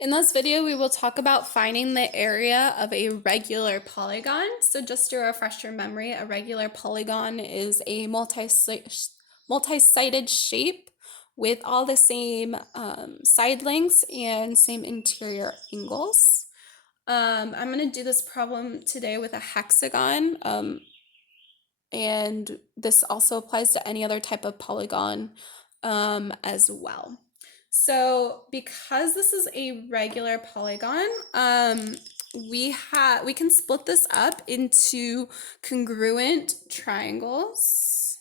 In this video, we will talk about finding the area of a regular polygon. So just to refresh your memory, a regular polygon is a multi-sided shape with all the same side lengths and same interior angles. I'm going to do this problem today with a hexagon, and this also applies to any other type of polygon as well. So because this is a regular polygon, we can split this up into congruent triangles.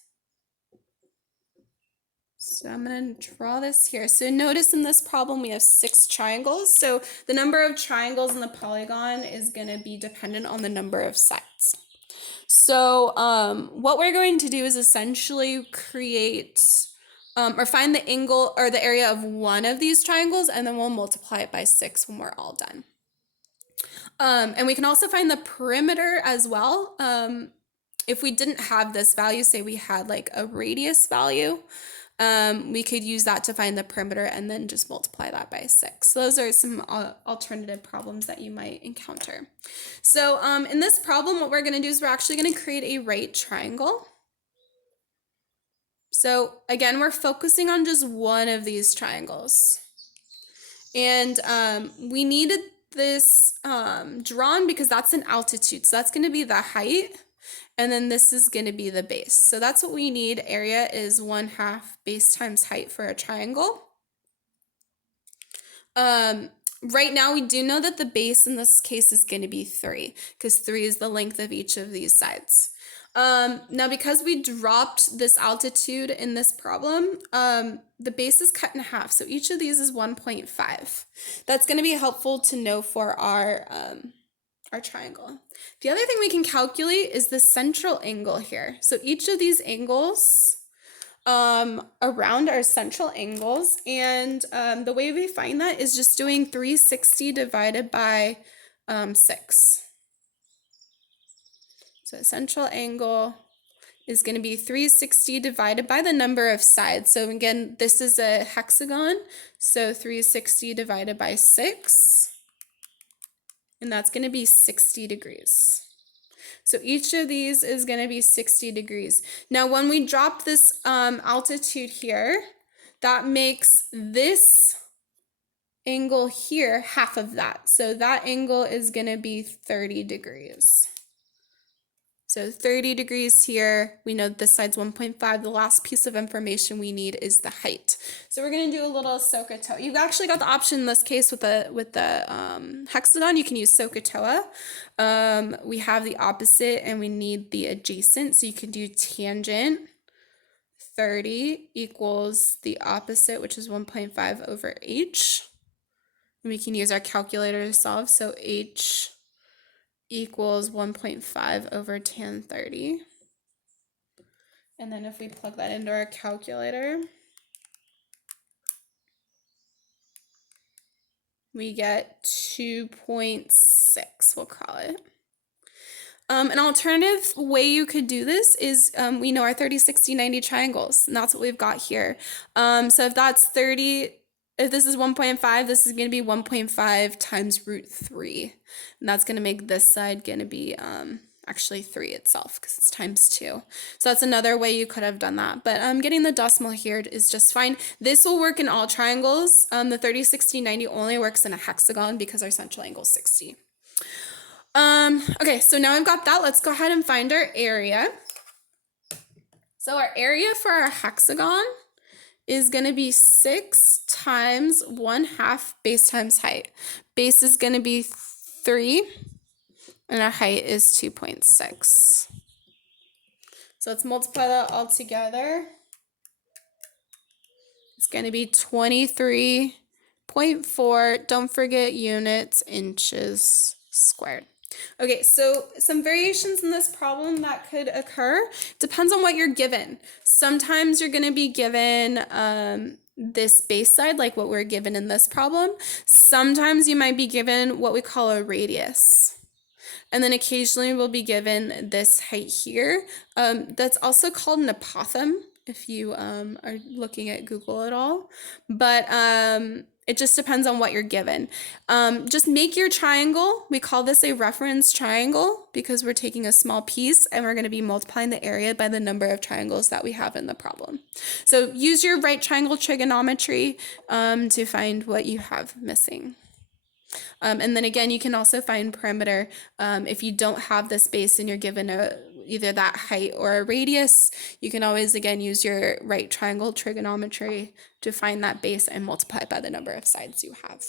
So I'm going to draw this here. So notice in this problem we have 6 triangles. So the number of triangles in the polygon is going to be dependent on the number of sides. So what we're going to do is essentially create or find the angle or the area of one of these triangles, and then we'll multiply it by 6 when we're all done. And we can also find the perimeter as well. If we didn't have this value, say we had like a radius value, we could use that to find the perimeter and then just multiply that by 6. So those are some alternative problems that you might encounter. So in this problem, what we're going to do is we're actually going to create a right triangle. So again, we're focusing on just one of these triangles. And we needed this drawn because that's an altitude. So that's going to be the height. And then this is going to be the base. So that's what we need. Area is 1/2 base times height for a triangle. Right now we do know that the base in this case is going to be 3 because 3 is the length of each of these sides. Now because we dropped this altitude in this problem, the base is cut in half. So each of these is 1.5. That's going to be helpful to know for our triangle. The other thing we can calculate is the central angle here. So each of these angles around our central angles, and the way we find that is just doing 360 divided by 6. So the central angle is going to be 360 divided by the number of sides. So again, this is a hexagon, so 360 divided by 6. And that's going to be 60 degrees. So each of these is going to be 60 degrees. Now, when we drop this altitude here, that makes this angle here half of that. So that angle is going to be 30 degrees. So 30 degrees here, we know this side's 1.5. The last piece of information we need is the height. So we're going to do a little SOHCAHTOA. You've actually got the option in this case with the hexagon. You can use SOHCAHTOA. We have the opposite and we need the adjacent. So you can do tangent 30 equals the opposite, which is 1.5 over h. And we can use our calculator to solve. So h equals 1.5 over tan 30. And then if we plug that into our calculator, we get 2.6, we'll call it. An alternative way you could do this is we know our 30, 60, 90 triangles, and that's what we've got here. So if that's 30, if this is 1.5, this is going to be 1.5 times root 3. And that's going to make this side going to be actually 3 itself because it's times 2. So that's another way you could have done that. But getting the decimal here is just fine. This will work in all triangles. The 30, 60, 90 only works in a hexagon because our central angle is 60. Okay, so now I've got that. Let's go ahead and find our area. So our area for our hexagon is going to be 6 times 1/2 base times height. Base is going to be 3, and our height is 2.6. So let's multiply that all together. It's going to be 23.4, don't forget units, inches squared. Okay, so some variations in this problem that could occur depends on what you're given. Sometimes you're going to be given this base side, like what we're given in this problem. Sometimes you might be given what we call a radius. And then occasionally we'll be given this height here. That's also called an apothem if you are looking at Google at all. But It just depends on what you're given. Just make your triangle. We call this a reference triangle because we're taking a small piece and we're going to be multiplying the area by the number of triangles that we have in the problem. So use your right triangle trigonometry to find what you have missing. And then again, you can also find perimeter if you don't have the space and you're given either that height or a radius. You can always, again, use your right triangle trigonometry to find that base and multiply by the number of sides you have.